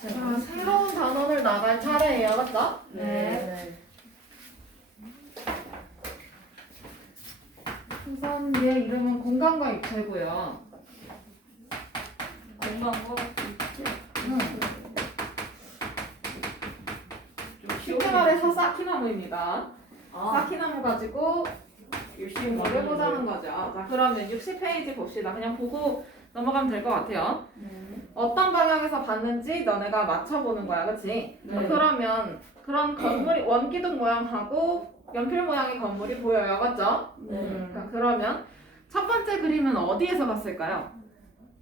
자, 새로운 단원을 나갈 차례예요, 맞죠? 네. 우선 얘 이름은 공간과 입체고요. 공간과 쉽게 말해서 쌓기나무입니다. 아, 쌓기나무 가지고 열심히 뭘 해보자는 거죠. 자, 그러면 60페이지 봅시다. 그냥 보고 넘어가면 될 것 같아요. 어떤 방향에서 봤는지 너네가 맞춰보는 거야, 그치? 네. 그러면 그런 건물이 원기둥 모양하고 연필 모양의 건물이 보여요, 맞죠? 네. 그러면 첫 번째 그림은 어디에서 봤을까요?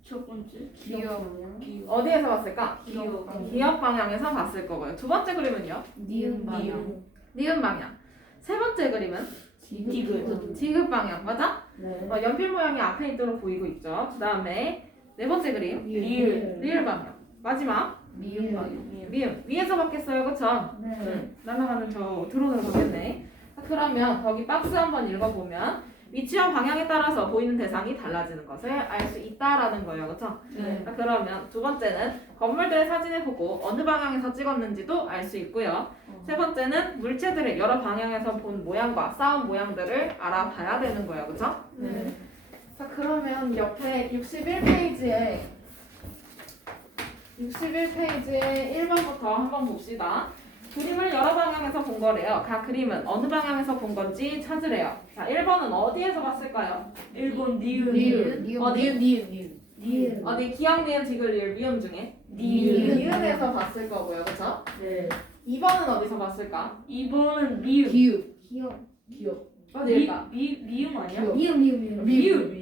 첫 번째 기억. 어디에서 봤을까? 기억 기역 방향에서 봤을 거고요. 두 번째 그림은요? 니은 방향. 니은 방향. 세 번째 그림은 디귿. 디귿 방향, 맞아? 네. 연필 모양이 앞에 있도록 보이고 있죠. 그 다음에 네 번째 그림 리을. 리을 방향. 마지막 미음 방향. 미음. 위에서 봤겠어요, 그쵸? 네. 날아가는 저 드론으로 보겠네. 그러면 거기 박스 한번 읽어보면 위치와 방향에 따라서 보이는 대상이 달라지는 것을 알 수 있다라는 거예요, 그렇죠? 네. 그러면 두 번째는 건물들의 사진을 보고 어느 방향에서 찍었는지도 알 수 있고요. 세 번째는 물체들을 여러 방향에서 본 모양과 쌓은 모양들을 알아봐야 되는 거예요, 그렇죠? 네. 자, 그러면 옆에 61페이지에 1번부터 한번 봅시다. 그림을 여러 방향에서 본 거래요. 각 그림은 어느 방향에서 본 건지 찾으래요. 자, 1번은 어디에서 봤을까요? 일본 니은. 니은. 어디? 니은. 어디? 기억, 니은, 디귿, 리을, 미음 중에? 니은. 니은에서 봤을 거고요. 그쵸? 네. 2번은 어디서 봤을까? 2번은 미음. 기읍. 기억. 어디일까? 미음 아니야? 기억. 미음.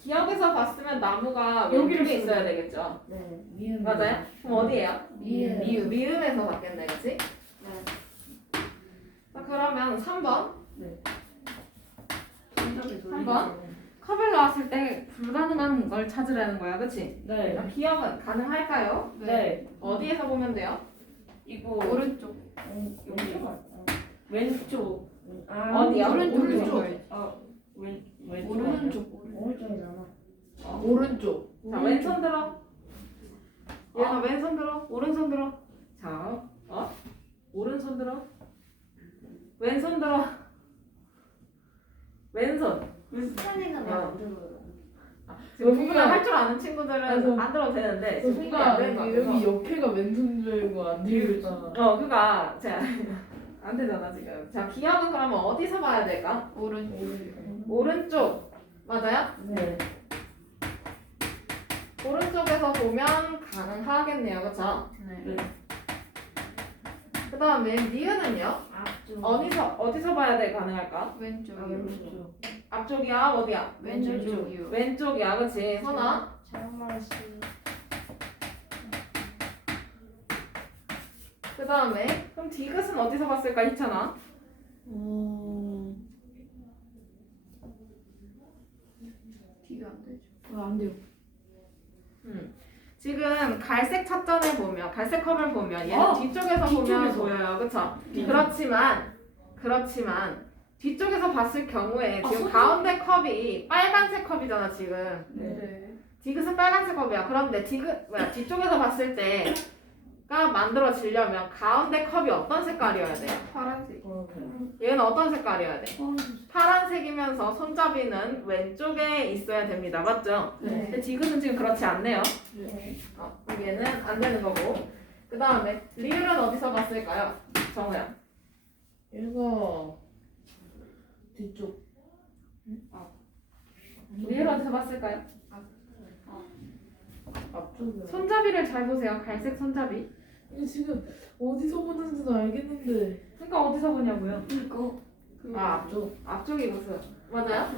기억에서 봤으면 나무가 여기를 왼쪽에 쓰는 있어야 되겠죠? 네. 미음. 맞아요? 그럼 어디예요? 미음. 미음에서 봤겠네, 그치? 자, 그러면 3번. 한 번? 컵을 넣었을 때 불가능한 걸 찾으라는 거야, 그치? 네. 기억은 가능할까요? 네. 어디에서 보면 돼요? 이거 오른쪽. 왼쪽. 어디야? 오른쪽. 아, 왼쪽. 오른쪽. 오른쪽이잖아. 오른쪽. 자, 왼손 들어. 얘가 왼손 들어. 오른손 들어. 자, 오른손 들어. 왼손 들어. 왼손. 스타일링은 안 들어요. 지금 구분을 할 줄 아는 친구들은 안 들어도 되는데 지금 구분이 안 되는 거 같아서. 여기 옆에가 왼손 줄고 안 되겠다. 그니까 안 되잖아 지금. 자, 기억은 그러면 어디서 봐야 될까? 오른쪽. 맞아요? 네. 오른쪽에서 보면 가능하겠네요, 그렇죠? 네. 그 다음에 니은은요? 앞쪽. 어디서 봐야 돼 가능할까? 왼쪽. 앞쪽이야, 어디야? 왼쪽이요. 왼쪽이야, 그렇지? 선아. 잘못 말했어. 그 다음에 그럼 디귿은 어디서 봤을까, 희찬아? 티가 안 되죠. 안 돼요. 지금 갈색 찻잔을 보면, 갈색 컵을 보면 얘는 뒤쪽에서 보면 뒤쪽에서. 보여요, 그렇죠? 네. 그렇지만 뒤쪽에서 봤을 경우에 지금 손- 가운데 컵이 빨간색 컵이잖아, 지금. 네. 디귿은 빨간색 컵이야. 그런데 뒤쪽에서 봤을 때가 만들어지려면 가운데 컵이 어떤 색깔이어야 돼요? 파란색. 얘는 어떤 색깔이어야 돼? 파란색이면서 손잡이는 왼쪽에 있어야 됩니다. 맞죠? 네. 근데 디귿은 지금 그렇지 않네요. 네. 얘는 안 되는 거고. 그 다음에 리을은 어디서 봤을까요? 정우야. 얘가 뒤쪽. 리을 어디서 봤을까요? 앞쪽이야. 손잡이를 잘 보세요. 갈색 손잡이. 이게 지금 어디서 보는지는 알겠는데. 그러니까 어디서 보냐고요? 이거. 앞쪽. 앞쪽이 무슨? 맞아요?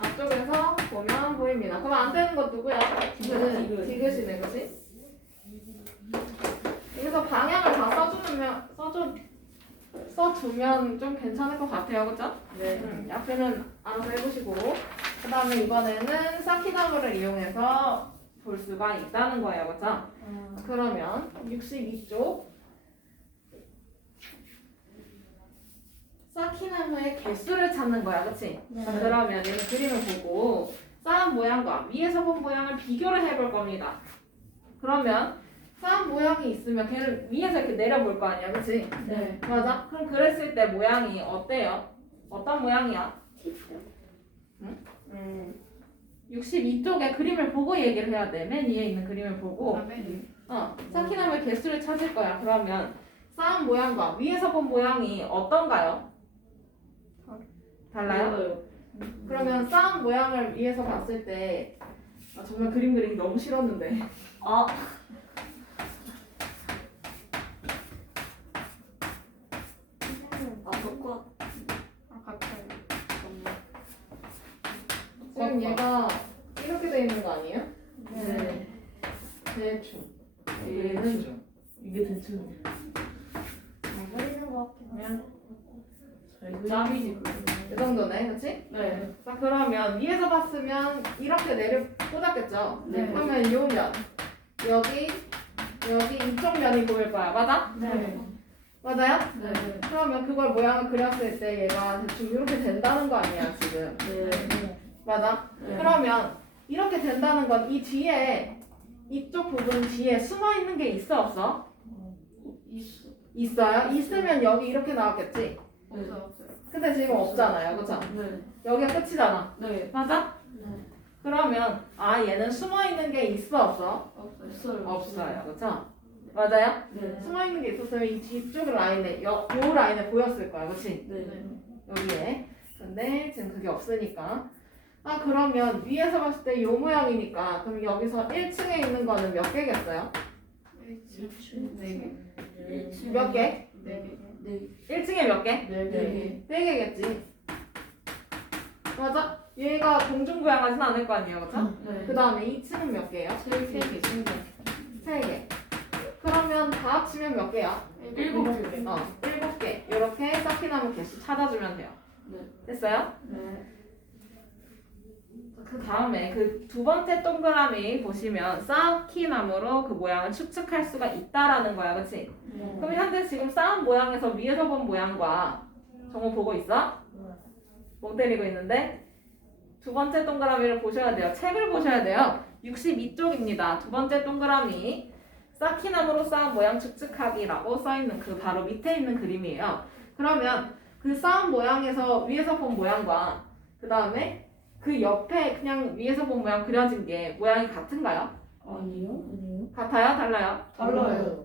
앞쪽에서 보면 보입니다. 그럼 안 되는 건 누구야? 디귿. 디귿이네, 그치? 여기서 방향을 다 써주면 좀 괜찮을 것 같아요, 그죠? 네. 앞에는 알아서 해보시고. 그 다음에 이번에는 쌓기나무를 이용해서 볼 수가 있다는 거예요, 그죠? 그러면 62쪽. 쌓기나무의 개수를 찾는 거야, 그치? 그러면 얘는 그림을 보고 쌓은 모양과 위에서 본 모양을 비교를 해볼 겁니다. 그러면 쌓은 모양이 있으면 걔를 위에서 이렇게 내려볼 거 아니야, 그치? 네. 맞아? 그럼 그랬을 때 모양이 어때요? 어떤 모양이야? 62쪽에 그림을 보고 얘기를 해야 돼. 맨 위에 있는 그림을 보고 쌓기나무의 개수를 찾을 거야. 그러면 쌓은 모양과 위에서 본 모양이 어떤가요? 달라요? 그러면 쌓은 모양을 위에서 봤을 때 정말 그림 그리기 너무 싫었는데 아, 똑같. 가까이. 지금 얘가 이렇게 돼 있는 거 아니에요? 네. 대충 얘는 좀 이게 대충 잘 그리는 것 같긴 해. 잘 그리. 짬이지. 이 정도네, 그렇지? 네. 자 그러면 위에서 봤으면 이렇게 내려 꽂았겠죠? 네. 그러면 요 면, 여기 이쪽 면이 보일 거야, 맞아? 네. 맞아요? 네. 그러면 그걸 모양을 그렸을 때 얘가 대충 이렇게 된다는 거 아니야 지금? 네. 맞아? 네. 그러면 이렇게 된다는 건 이 뒤에 이쪽 부분 뒤에 숨어 있는 게 있어 없어? 있어. 있어요? 있으면 여기 이렇게 나왔겠지? 없어요. 근데 지금 없잖아요, 그렇죠? 네. 여기가 끝이잖아, 네. 맞아? 네. 그러면 얘는 숨어 있는 게 있어 없어? 없어요. 없어요, 그렇죠? 맞아요? 네. 숨어 있는 게 있었으면 이 뒤쪽 라인에 요 라인에 보였을 거야, 그렇지? 네. 여기에. 근데 지금 그게 없으니까. 그러면 위에서 봤을 때 요 모양이니까 그럼 여기서 1층에 있는 거는 몇 개겠어요? 네 개. 몇 개? 네 개. 1층에 몇 개? 네. 4개겠지. 맞아? 얘가 공중부양하진 않을 거 아니에요, 그렇죠? 네. 그 다음에 2층은 몇 개예요? 3개. 3개. 그러면 다 합치면 몇 개야? 7개. 7개. 이렇게 쌓기나무 개수 찾아주면 돼요. 네. 됐어요? 네. 그 다음에 그 두 번째 동그라미 보시면 쌓기나무로 그 모양을 추측할 수가 있다라는 거야, 그렇지? 그럼 현재 지금 쌓은 모양에서 위에서 본 모양과 정호 보고 있어? 멍 때리고 있는데 두 번째 동그라미를 보셔야 돼요. 책을 보셔야 돼요. 62쪽입니다. 두 번째 동그라미 쌓기나무로 쌓은 모양 추측하기라고 써있는 그 바로 밑에 있는 그림이에요. 그러면 그 쌓은 모양에서 위에서 본 모양과 그 다음에 그 옆에 그냥 위에서 본 모양 그려진 게 모양이 같은가요? 아니요. 같아요? 달라요? 달라요.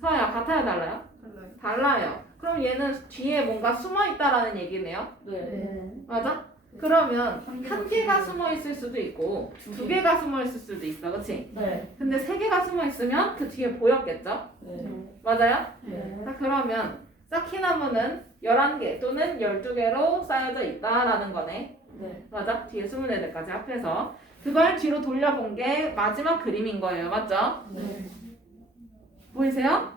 서야 같아요? 달라요? 달라요. 달라요. 그럼 얘는 뒤에 뭔가 숨어 있다라는 얘기네요. 네. 맞아? 그러면 한 한 개가 숨어 있을 수도 있고 두 개가 숨어 있을 수도 있어, 그렇지? 네. 근데 세 개가 숨어 있으면 그 뒤에 보였겠죠? 네. 맞아요? 네. 자, 그러면 쌓기나무는 11개 또는 12개로 쌓여져 있다라는 거네. 네. 맞아? 뒤에 숨은 애들까지 합해서 그걸 뒤로 돌려본 게 마지막 그림인 거예요. 맞죠? 네. 보이세요?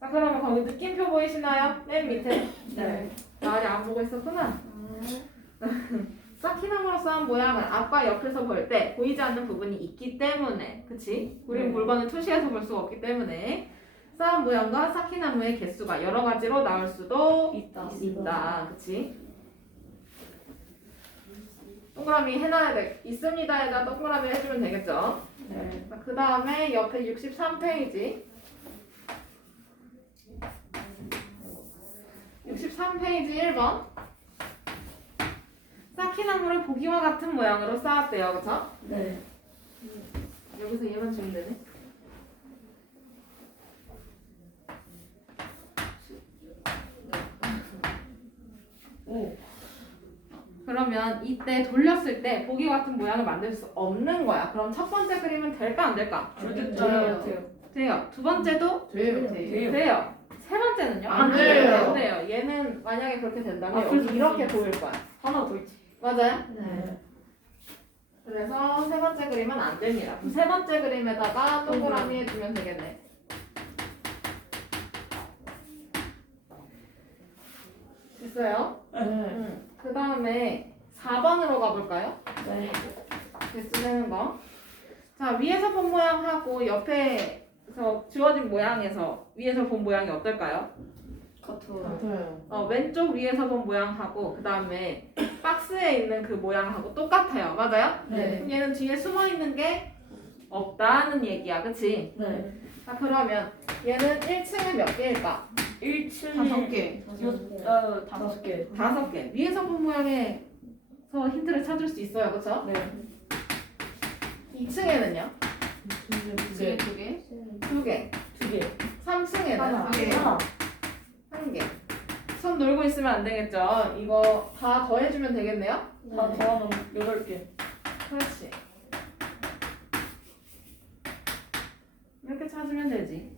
자, 그러면 거기 느낌표 보이시나요? 맨 밑에. 네. 나 아직 안 보고 있었구나. 쌓기나무로 쌓은 모양을 앞과 옆에서 볼 때 보이지 않는 부분이 있기 때문에, 그치? 우리 네. 물건을 투시해서 볼 수가 없기 때문에 쌓은 모양과 쌓기나무의 개수가 여러 가지로 나올 수도 있다. 그치? 동그라미 해놔야 돼. 있습니다에다 동그라미 해주면 되겠죠? 네. 그 다음에 옆에 63페이지. 63페이지 1번. 쌓기나무를 보기와 같은 모양으로 쌓았대요. 그쵸? 네. 여기서 얘만 주면 되네. 오. 그러면 이때 돌렸을 때 보기 같은 모양을 만들 수 없는 거야. 그럼 첫 번째 그림은 될까 안 될까? 돼요. 돼요. 두 번째도 돼요. 돼요. 세 번째는요? 안 돼요. 안 돼요. 얘는 만약에 그렇게 된다면 아, 그래서 이렇게 보일 거야. 하나 더 있지. 맞아요? 네. 그래서 세 번째 그림은 안 됩니다. 그럼 세 번째 그림에다가 동그라미 해주면 되겠네. 됐어요? 네. 그 다음에 4번으로 가볼까요? 네. 개수 되는 거. 자, 위에서 본 모양하고 옆에서 주어진 모양에서 위에서 본 모양이 어떨까요? 같아요. 왼쪽 위에서 본 모양하고 그 다음에 박스에 있는 그 모양하고 똑같아요. 맞아요? 네. 그럼 얘는 뒤에 숨어 있는 게 없다는 얘기야, 그치? 네. 자, 그러면 얘는 1층에 몇 개일까? 1층에 5개. 5개. 5개. 위에서 본 모양에서 힌트를 찾을 수 있어요, 그쵸? 네. 2층에는요? 네. 2개. 2개. 2개. 3층에는 하나. 1개. 하나. 1개. 손 놀고 있으면 안 되겠죠? 이거 다 더해주면 되겠네요? 다 더하면 8개. 그렇지. 이렇게 찾으면 되지.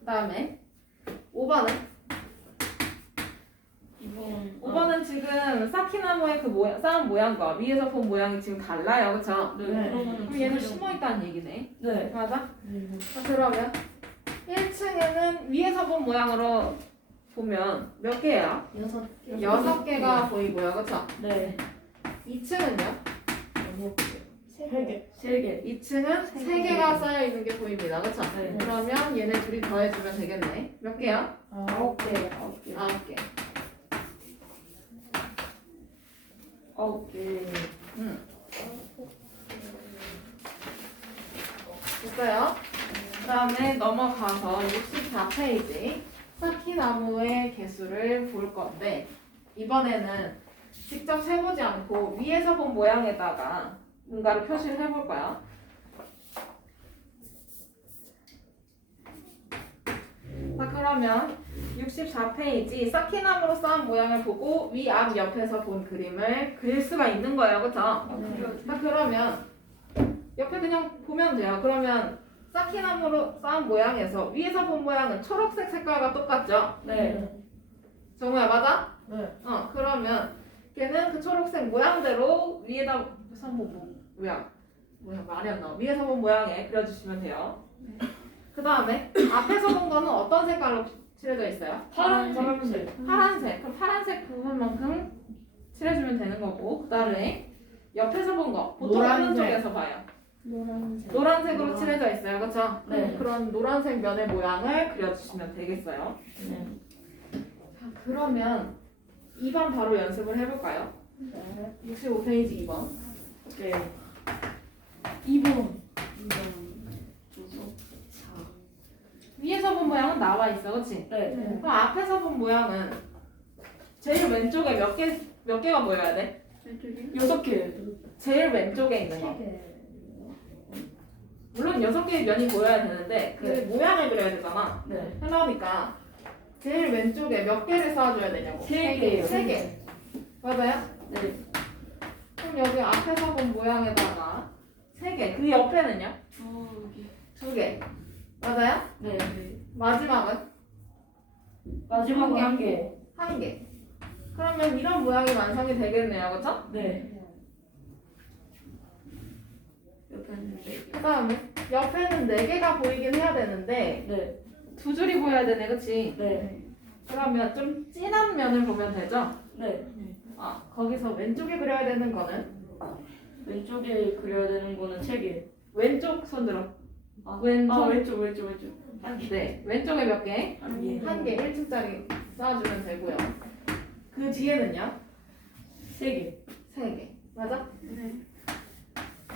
그 다음에 5번은? 5번은 지금 쌓기나무의 그 모양, 쌓은 모양과 위에서 본 모양이 지금 달라요, 그쵸? 네. 네. 그러면 그럼 얘는 숨어있다는 얘기네. 네. 맞아? 자, 그러면 1층에는 위에서 본 모양으로 보면 몇 개야? 6개. 6개가 보이고요, 그쵸? 네. 2층은요? 3개. 3개. 2층은 3개가 쌓여있는 게 보입니다, 그쵸? 네. 그러면 얘네 둘이 더해주면 되겠네. 몇 개야? 9개. 9개. 9개. 됐어요? 그 다음에 넘어가서 64페이지 쌓기나무의 개수를 볼 건데 이번에는 직접 세보지 않고 위에서 본 모양에다가 뭔가를 표시를 해볼 거야. 자, 그러면 64페이지 쌓기나무로 쌓은 모양을 보고 위, 앞, 옆에서 본 그림을 그릴 수가 있는 거예요, 그쵸? 자, 그러면 옆에 그냥 보면 돼요. 그러면 쌓기나무로 쌓은 모양에서 위에서 본 모양은 초록색 색깔과 똑같죠? 네. 정우야, 맞아? 네. 그러면 걔는 그 초록색 모양대로 위에다 뭐야 말이 안 나와. 위에서 본 모양에 그려주시면 돼요. 그 다음에 앞에서 본 거는 어떤 색깔로 칠해져 있어요? 파란색. 파란색. 그럼 파란색 부분만큼 칠해주면 되는 거고 그 다음에 옆에서 본 거 보통 노란색. 오른쪽에서 봐요. 노란색. 노란색으로 칠해져 있어요, 그렇죠? 네. 그런 노란색 면의 모양을 그려주시면 되겠어요. 네. 자, 그러면 2번 바로 연습을 해볼까요? 네. 65페이지 2번. 오케이. 2번. 위에서 본 모양은 나와 있어, 그렇지? 네. 그럼 앞에서 본 모양은 제일 왼쪽에 몇 개가 보여야 돼? 6개. 제일 왼쪽에 있는 거. 물론 6개의 면이 보여야 되는데 그 네. 모양을 그려야 되잖아. 네. 그러니까 제일 왼쪽에 몇 개를 쌓아줘야 되냐고. 3개요. 3개. 맞아요? 네. 그럼 여기 앞에서 본 모양에다가 3개. 그 옆에는요? 2개. 맞아요? 네. 마지막은 마지막은 1개. 1개. 그러면 이런 모양이 완성이 되겠네요, 그렇죠? 네. 옆에는 그 다음에 옆에는 4개가 보이긴 해야 되는데 네. 2줄이 보여야 되네, 그치? 네. 그러면 좀 진한 면을 보면 되죠? 네. 거기서 왼쪽에 그려야 되는 거는 왼쪽에 그려야 되는 거는 3개. 왼쪽 손 들어. 아, 왼손. 왼쪽. 1개. 네, 왼쪽에 몇 개? 1개. 1개, 1층짜리 쌓아주면 되고요. 그 뒤에는요? 3개. 3개. 맞아?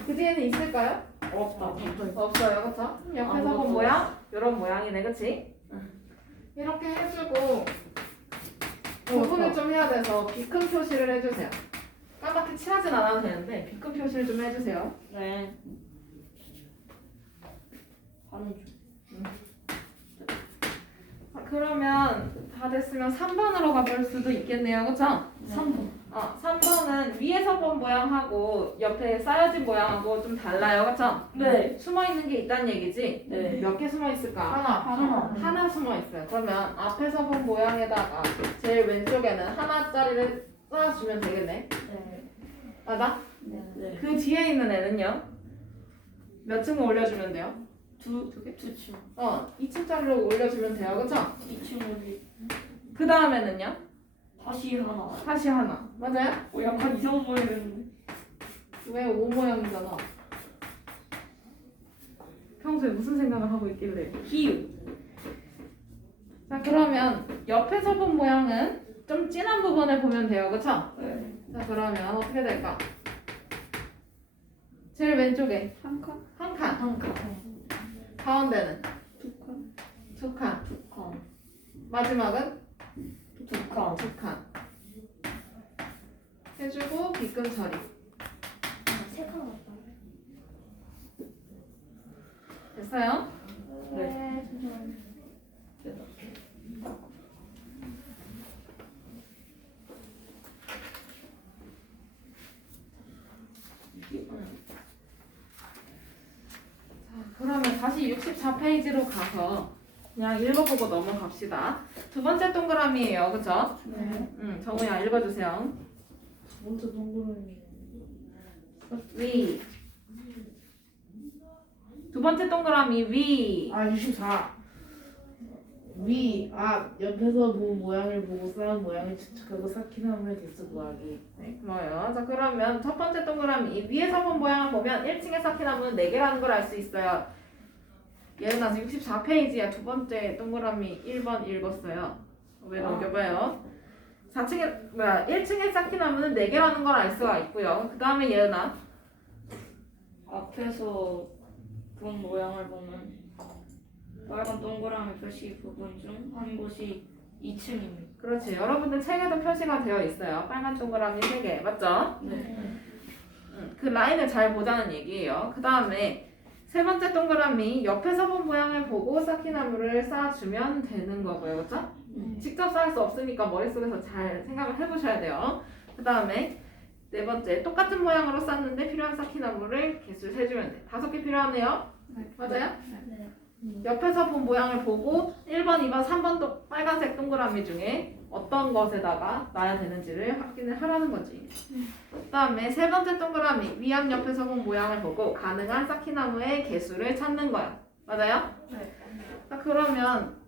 그 뒤에는 있을까요? 없다. 없어요, 그쵸? 옆에서 본 아무것도 모양? 이런 모양이네, 그치? 이렇게 해주고 구분을 좀 해야 돼서 비큰 표시를 해주세요. 까맣게 칠하진 않아도 되는데 비큰 표시를 좀 해주세요. 네. 하는 중. 자, 그러면 다 됐으면 3번으로 가볼 수도 있겠네요, 그쵸? 3번. 3번은 위에서 본 모양하고 옆에 쌓여진 모양하고 좀 달라요, 그쵸? 네. 숨어있는 게 있다는 얘기지? 네. 몇 개 숨어있을까? 하나. 하나 숨어있어요. 그러면 앞에서 본 모양에다가 제일 왼쪽에는 하나짜리를 쌓아주면 되겠네. 네. 맞아? 네. 그 뒤에 있는 애는요? 몇 층을 올려주면 돼요? 두 층. 2층짜리로 올려주면 돼요, 그쵸? 2층 여기. 그 다음에는요? 다시 하나. 다시 하나. 맞아요? 약간 이상한 모양이었는데. 왜 O 모양이잖아. 평소에 무슨 생각을 하고 있길래? 히읗. 자, 그러면 옆에서 본 모양은 좀 진한 부분을 보면 돼요, 그쵸? 네. 자, 그러면 어떻게 될까? 제일 왼쪽에 한 칸? 한 한 칸. 한 칸. 가운데는 두 칸. 두 칸. 두 칸. 마지막은 두 칸. 두 칸. 해주고 빗금 처리. 세칸 같다. 됐어요? 네. 잠시만요. 자, 그러면 다시 64페이지로 가서 그냥 읽어보고 넘어갑시다. 두 번째 동그라미예요. 그쵸? 네. 정우야 읽어주세요. 두 번째 동그라미. 위. 두 번째 동그라미 위. 아 64. 위, 앞, 옆에서 본 모양을 보고 쌓은 모양을 추측하고 삭힌함을 개수 구하기. 네, 고마워요. 자, 그러면 첫 번째 동그라미 위에서 본 모양을 보면 1층에 쌓인 나무는 4개라는 걸 알 수 있어요. 예를 들어서 64페이지에 두 번째 동그라미 1번 읽었어요. 왜 넘겨봐요? 1층에 쌓인 나무는 4개라는 걸 알 수가 있고요. 그 다음에 예은아. 앞에서 본 모양을 보면 빨간 동그라미 표시 부분 중 한 곳이 2층입니다. 그렇지. 여러분들 책에도 표시가 되어 있어요. 빨간 동그라미 3개. 맞죠? 네. 그 라인을 잘 보자는 얘기예요. 그 다음에 세 번째 동그라미 옆에서 본 모양을 보고 쌓기나무를 쌓아주면 되는 거고요. 그렇죠? 직접 쌓을 수 없으니까 머릿속에서 잘 생각을 해보셔야 돼요. 그 다음에 네 번째 똑같은 모양으로 쌓는데 필요한 쌓기나무를 개수를 세주면 돼. 5개 필요하네요. 맞아요? 네. 옆에서 본 모양을 보고 1번, 2번, 3번 빨간색 동그라미 중에 어떤 것에다가 놔야 되는지를 확인을 하라는 거지. 그 다음에 세 번째 동그라미 위암 옆에서 본 모양을 보고 가능한 쌓기나무의 개수를 찾는 거야. 맞아요? 네. 자, 그러면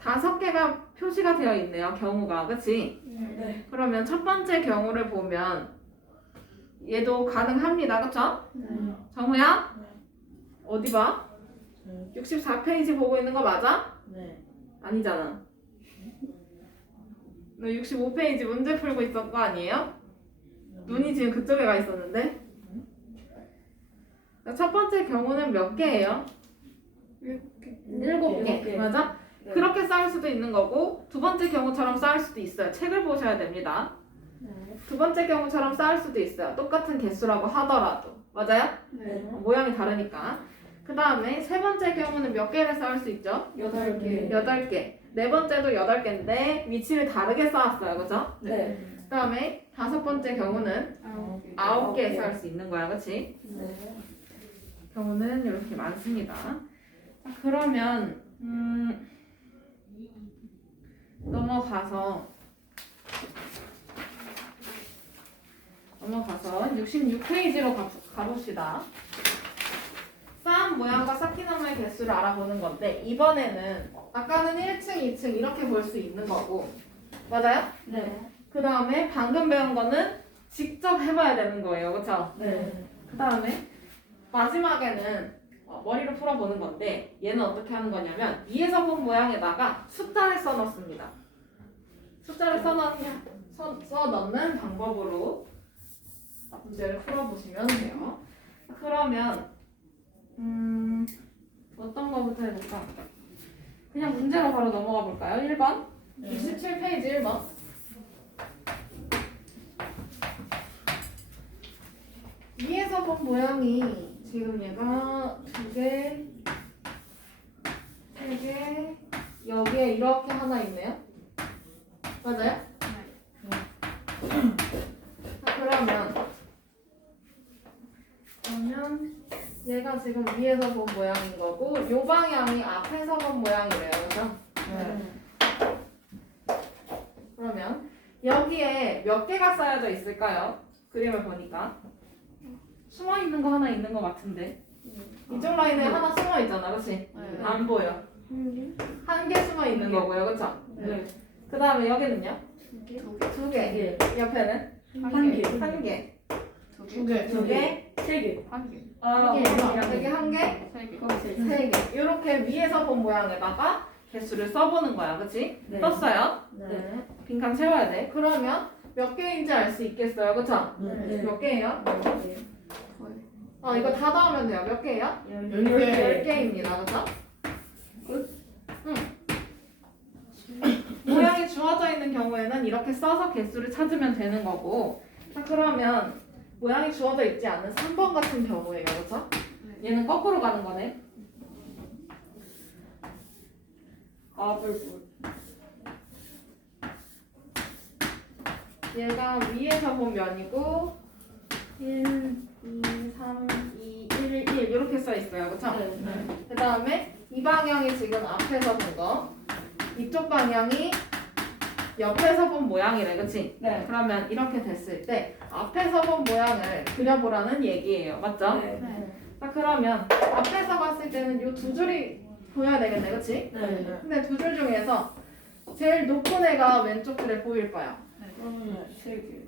5개가 표시가 되어 있네요. 경우가. 그치? 네. 그러면 첫 번째 경우를 보면 얘도 가능합니다. 그쵸? 네. 정우야? 네. 어디 봐? 네. 64페이지 보고 있는 거 맞아? 네. 아니잖아. 너 65페이지 문제 풀고 있었던 거 아니에요? 눈이 지금 그쪽에 가 있었는데? 첫 번째 경우는 몇 개예요? 7개. 맞아? 네. 그렇게 쌓을 수도 있는 거고 두 번째 경우처럼 쌓을 수도 있어요. 책을 보셔야 됩니다. 네. 두 번째 경우처럼 쌓을 수도 있어요. 똑같은 개수라고 하더라도. 맞아요? 네. 모양이 다르니까. 그 다음에 세 번째 경우는 몇 개를 쌓을 수 있죠? 8개. 8개. 네 번째도 8개인데 위치를 다르게 쌓았어요. 그죠? 네. 그 다음에 다섯 번째 경우는 9개 쌓을 수 있는 거야. 그치? 네. 경우는 이렇게 많습니다. 자, 그러면 넘어가서 66페이지로 가봅시다. 쌓은 모양과 쌓기나무의 개수를 알아보는 건데 이번에는 아까는 1층, 2층 이렇게 볼 수 있는 거고 맞아요? 네. 그 다음에 방금 배운 거는 직접 해봐야 되는 거예요. 그쵸? 네. 그 다음에 마지막에는 머리로 풀어보는 건데 얘는 어떻게 하는 거냐면 위에서 본 모양에다가 숫자를 써넣습니다. 숫자를 써넣는 방법으로 문제를 풀어보시면 돼요. 그러면 어떤 거부터 해볼까? 그냥 문제로 바로 넘어가 볼까요? 1번 27페이지 1번 위에서 본 모양이 지금 얘가 2개, 3개 여기에 이렇게 하나 있네요. 맞아요? 자, 그러면 얘가 지금 위에서 본 모양인 거고 요 방향이 앞에서 본 모양이래요. 그죠? 그러면 여기에 몇 개가 쌓여져 있을까요? 그림을 보니까 숨어 있는 거 하나 있는 거 같은데 이쪽 라인에 하나 숨어 있잖아, 그렇지? 안 보여. 한 개 숨어 있는 거고요, 그렇죠? 네. 그 다음에 여기는요? 2개. 옆에는? 한 개. 1개. 2개. 2개. 3개. 아, 개. 여기 1개. 3개. 이렇게 위에서 본 모양에다가 개수를 써보는 거야, 그렇지? 네. 떴어요? 네. 빈칸 채워야 돼. 그러면 몇 개인지 알 수 있겠어요, 그렇죠? 네. 몇 개예요? 이거 다 더하면 돼요. 몇 개예요? 10개. 10개입니다. 그죠? 응. 모양이 주어져 있는 경우에는 이렇게 써서 개수를 찾으면 되는 거고, 자 그러면 모양이 주어져 있지 않은 3번 같은 경우에요. 그죠? 얘는 거꾸로 가는 거네. 얘가 위에서 본 면이고 1, 2, 3, 2, 1, 1 이렇게 써 있어요. 그쵸? 그 다음에 이 방향이 지금 앞에서 본 거, 이쪽 방향이 옆에서 본 모양이래. 그치? 네. 그러면 이렇게 됐을 때 앞에서 본 모양을 그려보라는 얘기예요. 맞죠? 네. 자 그러면 앞에서 봤을 때는 이 두 줄이 보여야 되겠네. 그치? 네. 근데 두 줄 중에서 제일 높은 애가 왼쪽 줄에 보일 거야. 그러면 3개.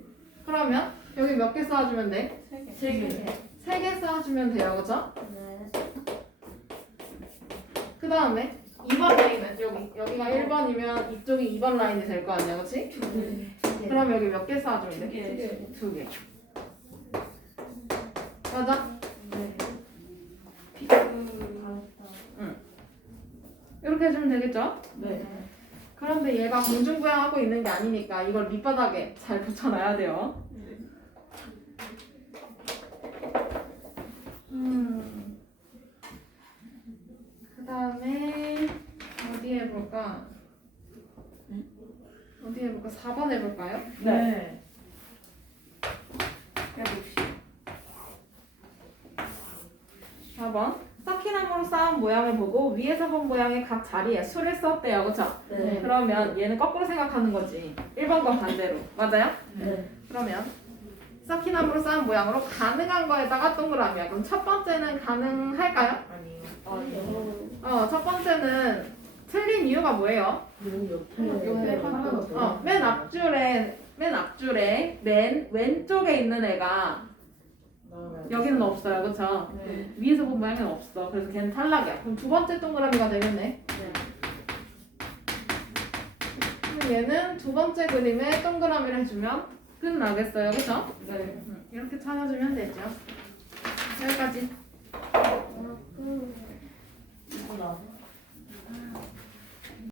그러면 여기 몇 개 쌓아주면 돼? 3개. 3개 쌓아주면 돼요. 그죠? 네. 그 다음에 2번 라인은 여기가 1번이면 이쪽이 2번 라인이 될 거 아니야. 그치? 그럼 여기 몇 개 쌓아주면 돼? 2개. 맞아? 이렇게 해주면 되겠죠? 네. 그런데 얘가 공중부양하고 있는 게 아니니까 이걸 밑바닥에 잘 붙여놔야 돼요. 그 다음에 어디 해볼까? 어디 해볼까? 4번 해볼까요? 네. 해봅시다. 4번. 서키나무로 쌓은 모양을 보고 위에서 본 모양의 각 자리에 수를 썼대요. 그쵸? 네. 그러면 얘는 거꾸로 생각하는 거지. 1번과 반대로. 맞아요? 네. 그러면 서키나무로 쌓은 모양으로 가능한 거에다가 동그라미야. 그럼 첫 번째는 가능할까요? 아니요. 첫 번째는 틀린 이유가 뭐예요? 옆에 하나 더. 맨 앞줄에 맨 왼쪽에 있는 애가 여기는 없어요. 그쵸? 네. 위에서 본 모양은 없어. 그래서 걔는 탈락이야. 그럼 두 번째 동그라미가 되겠네. 그럼 얘는 두 번째 그림에 동그라미를 해주면 끝나겠어요. 그쵸? 네. 이렇게 찾아주면 되죠. 여기까지. 이거 나.